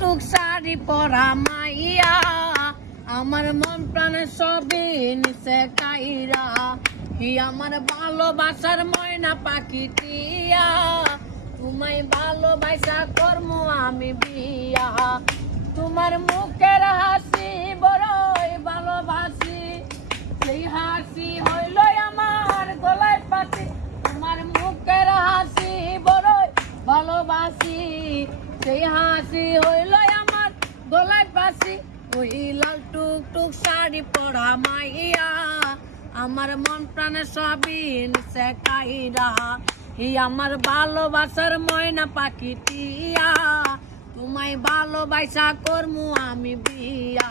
টুক শাড়ি পরা মাইয়া আমার মন প্রাণ সবই নিচে কাইরা হি আমার ভালোবাসার ময়না পাখি টিয়া তোমায় ভালোবাসা করমু আমি বিয়া তোমার মুখের হাসি বড়ই ভালোবাসি সেই হাসি হইল আমার গলায় পাখি তোমার মুখের হাসি বড়ই ভালোবাসি সেই হাসি হইল আমার গলায় পাখি ওই লাল টুক শাড়ি পরা মাইয়া আমার মন প্রাণ সবই নিচে কাইরা হি আমার ভালোবাসার ময়না পাখি টিয়া তোমায় ভালোবাসা করমু আমি বিয়া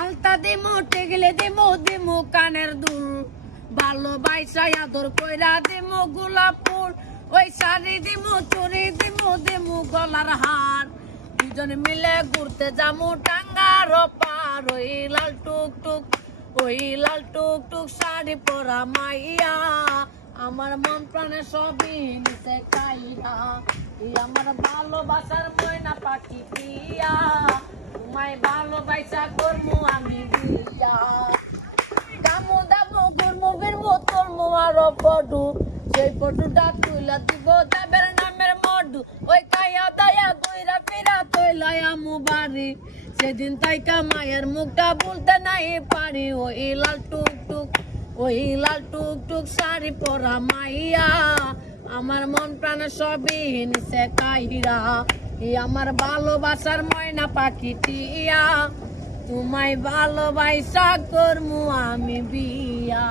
আলতা দিমু টেগলে দিমু কানের দুল ভালোবাসা আদর কইরা দিমু গোলাপ ফুল ওই শাড়ি দিমু চুড়ি দিমু গলার হার দুজন মিলে ঘুরতে যামু টাঙ্গার পার ওই লাল টুক শাড়ি পরা মাইয়া আমার মন প্রাণে সবই নিচে কাইরা আমার ভালোবাসার ময়না পাখি টিয়া তোমায় ভালোবাসা করমু আমি বিয়া কামু দামু গুরমু বিরমু তোরমু আরো পটু সেই পটুটা তুইলা দিব যাবের নামের মডু ওই কায়া দায়া গইরা ফিরা তৈলায় আমু বাড়ি সেদিন তাইকা মায়ের মুখটা বলতে নাই পারি ওই লাল টুক শাড়ি পরা মাইয়া আমার মন প্রাণ সবই নিচে কাইরা আমার ভালোবাসার ময়না পাখি টিয়া তোমায় ভালোবাসা করমু আমি বিয়া।